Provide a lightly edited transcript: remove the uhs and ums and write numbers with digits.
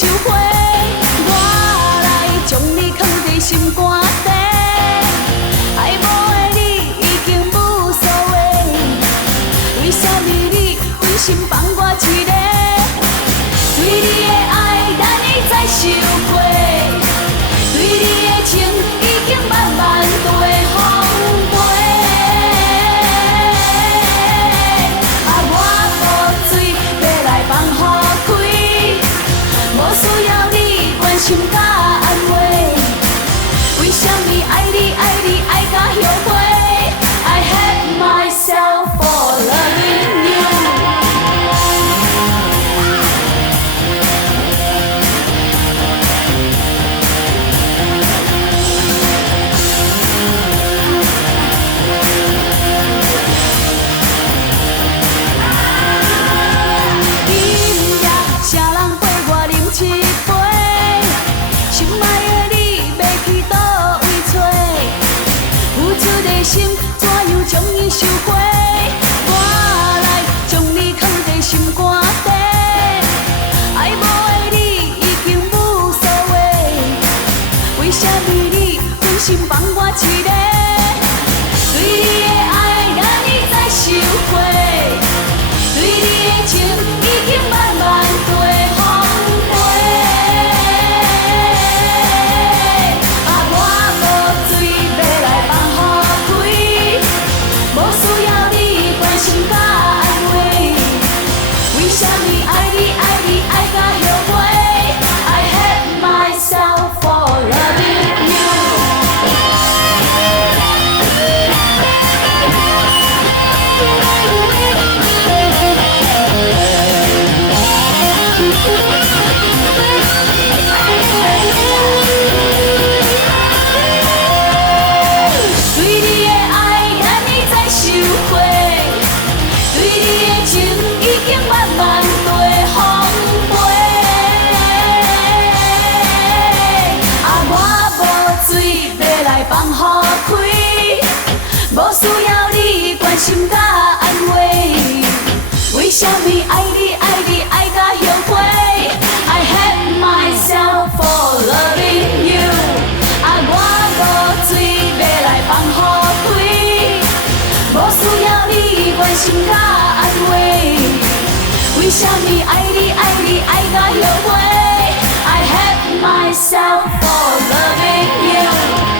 收回，我来将你藏在心肝底。爱慕的你已经无所谓，为什么你狠心放我一个？对你的爱难以再收回，对你的情已经慢慢地风飞。啊，我无水要来放雨开，无需要你关心甲安慰。为什么爱你爱你爱到后悔 ？I hate myself for loving you。今夜啥人陪我饮一杯？心爱的你要去倒位找？付出的心怎样将伊收回？我来将你藏在心肝底。爱慕的你已经无所谓，为什么你狠心放我一个？对你的爱难以再收回，对你的情已经慢慢地风飞。啊，我无水要来放雨开，无需要你关心甲安慰。为什么爱你爱你爱到后悔 ？I hate myself for loving you。对你的爱难以再收回，对你的情已经慢慢地风飞。啊，我无水要来放雨开，无需要你关心甲安慰。为什么爱你爱你爱到后悔 ？I hate myself for loving you。啊，我无水要来放雨开，无需要你关心甲安慰。为什么爱你爱你爱到后悔 ？I hate myself for loving you。